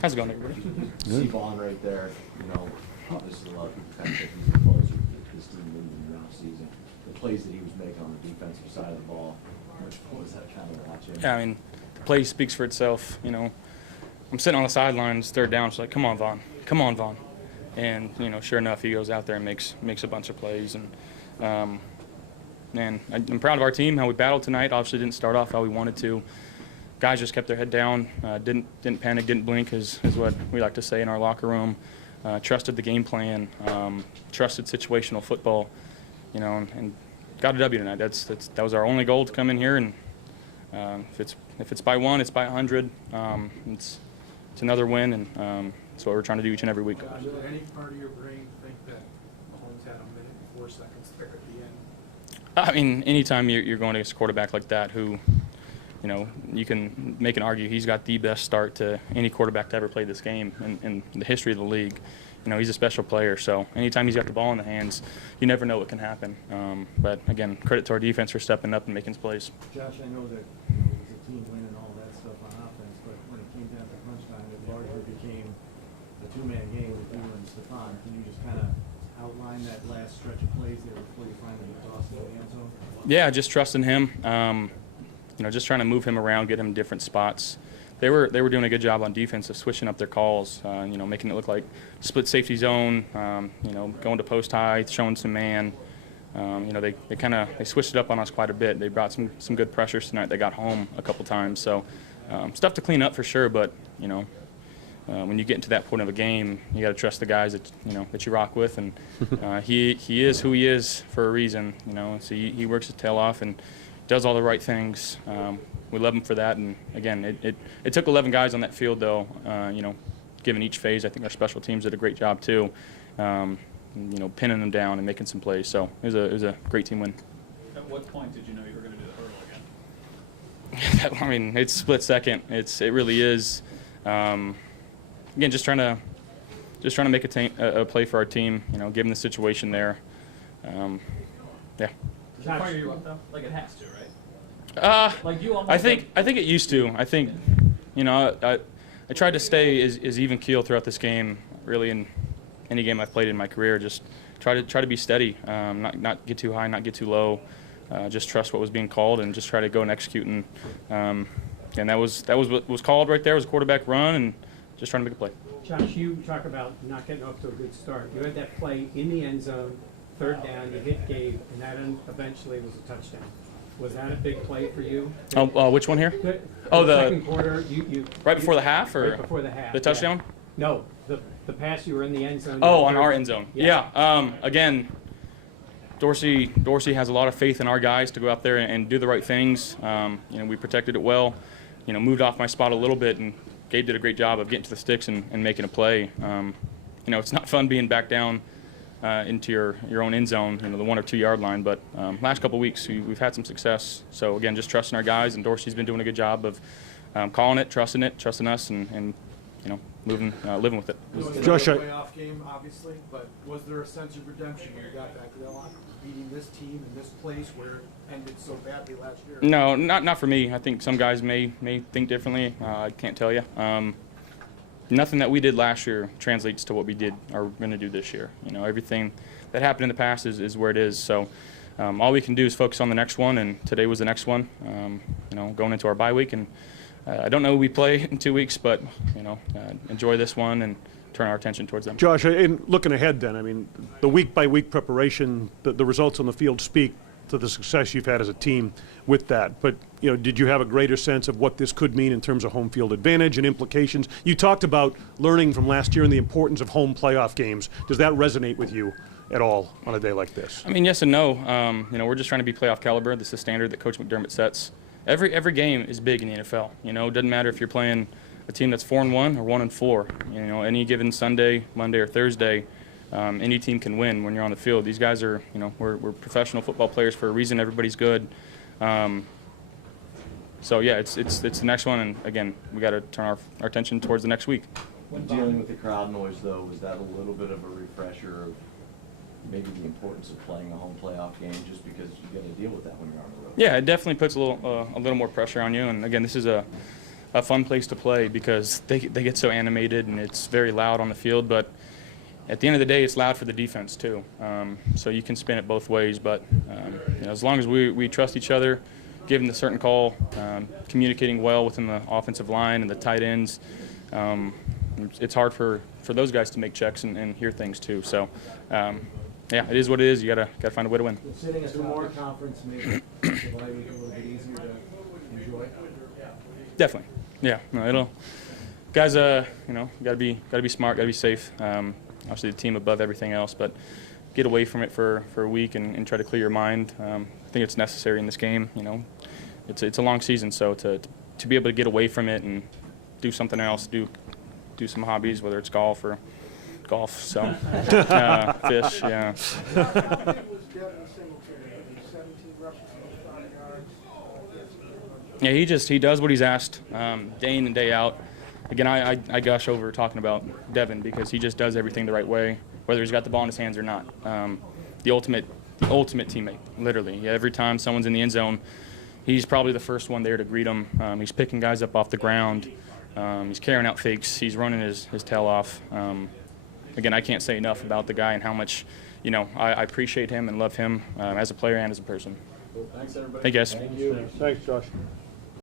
How's it going, everybody? See Vaughn right there. You know, obviously a lot of people kind of think he's the closer to this team in the offseason. The plays that he was making on the defensive side of the ball, what was that kind of watching? Yeah, I mean, the play speaks for itself. You know, I'm sitting on the sidelines, third down. It's like, come on, Vaughn. Come on, Vaughn. And, you know, sure enough, he goes out there and makes a bunch of plays. And, man, I'm proud of our team, how we battled tonight. Obviously didn't start off how we wanted to. Guys just kept their head down, didn't panic, didn't blink, is what we like to say in our locker room. Trusted the game plan, trusted situational football, you know, and got a W tonight. That was our only goal to come in here, and if it's by one, it's by 100. It's another win, and that's what we're trying to do each and every week. Did any part of your brain think that Mahomes had a minute and 4 seconds there at the end? I mean, anytime you're going against a quarterback like that who, you know, you can make an argue he's got the best start to any quarterback to ever play this game in the history of the league. You know, he's a special player, so anytime he's got the ball in the hands, you never know what can happen. But, again, credit to our defense for stepping up and making plays. Josh, I know that it was a team win and all that stuff on offense, but when it came down to crunch time, it largely became a two-man game with you and Stefon. Can you just kind of outline that last stretch of plays there before you finally get Dawson in the end zone? Yeah, just trusting him. You know, just trying to move him around, get him in different spots. They were doing a good job on defense of switching up their calls, you know, making it look like split safety zone, you know, going to post high, showing some man. You know, they switched it up on us quite a bit. They brought some good pressures tonight. They got home a couple times, so stuff to clean up for sure. But you know, when you get into that point of a game, you got to trust the guys that you rock with, and he is who he is for a reason. You know, so he works his tail off and does all the right things. We love him for that. And again, it took 11 guys on that field, though. You know, given each phase, I think our special teams did a great job too. You know, pinning them down and making some plays. So it was a great team win. At what point did you know you were going to do the hurdle again? I mean, it's split second. It really is. Again, just trying to make a play for our team. You know, given the situation there. Yeah. Does it fire you up though? Like it has to, right? Like you almost. I think it used to. I think, you know, I tried to stay as even keel throughout this game. Really, in any game I've played in my career, just try to be steady, not get too high, not get too low. Just trust what was being called and just try to go and execute. And that was what was called right there. Was a quarterback run and just trying to make a play. Josh, you talk about not getting off to a good start. You had that play in the end zone, third down, you hit Gabe, and that eventually was a touchdown. Was that a big play for you? Which one here? The second quarter. Right before the half, or right before the half. The touchdown? Yeah. No, the pass you were in the end zone. Oh, on our end zone. Yeah. Again, Dorsey has a lot of faith in our guys to go out there and do the right things. You know, we protected it well. You know, moved off my spot a little bit, and Gabe did a great job of getting to the sticks and making a play. You know, it's not fun being back down into your own end zone, you know, the 1 or 2 yard line. But last couple of weeks we've had some success. So again, just trusting our guys, and Dorsey's been doing a good job of calling it, trusting us, and you know, living with it. It was Josh, a playoff game, obviously, but was there a sense of redemption when you got back to that line, beating this team in this place where it ended so badly last year? No, not for me. I think some guys may think differently. I can't tell you. Nothing that we did last year translates to what we did or we're going to do this year. You know, everything that happened in the past is where it is. So all we can do is focus on the next one, and today was the next one. You know, going into our bye week, and I don't know who we play in 2 weeks, but you know, enjoy this one and turn our attention towards them. Josh, in looking ahead then, I mean, the week-by-week preparation, the results on the field speak to the success you've had as a team with that. But, you know, did you have a greater sense of what this could mean in terms of home field advantage and implications? You talked about learning from last year and the importance of home playoff games. Does that resonate with you at all on a day like this? I mean, yes and no. You know, we're just trying to be playoff caliber. This is the standard that Coach McDermott sets. Every game is big in the NFL. You know, it doesn't matter if you're playing a team that's 4-1 or 1-4. You know, any given Sunday, Monday, or Thursday, any team can win when you're on the field. These guys are, you know, we're professional football players for a reason. Everybody's good. So yeah, it's the next one, and again, we got to turn our attention towards the next week. When dealing with the crowd noise, though, was that a little bit of a refresher of maybe the importance of playing a home playoff game, just because you got to deal with that when you're on the road? Yeah, it definitely puts a little more pressure on you. And again, this is a a fun place to play because they get so animated and it's very loud on the field. But at the end of the day, it's loud for the defense too. So you can spin it both ways. But you know, as long as we trust each other, giving the certain call, communicating well within the offensive line and the tight ends, it's hard for those guys to make checks and hear things too. So yeah, it is what it is. You gotta find a way to win. Sitting at the conference maybe the bye week a little bit easier to enjoy. Definitely. Yeah. No, it'll. Guys, you know, gotta be smart, gotta be safe. Obviously, the team above everything else, but get away from it for a week and try to clear your mind. I think it's necessary in this game. You know, it's a long season, so to be able to get away from it and do something else, do some hobbies, whether it's golf. So fish. Yeah. Yeah, he does what he's asked day in and day out. Again, I gush over talking about Devin because he just does everything the right way, whether he's got the ball in his hands or not. The ultimate teammate, literally. Yeah, every time someone's in the end zone, he's probably the first one there to greet them. He's picking guys up off the ground. He's carrying out fakes. He's running his tail off. Again, I can't say enough about the guy and how much, you know, I appreciate him and love him as a player and as a person. Thanks, everybody. Thank you guys. Thank you. Thanks, Josh.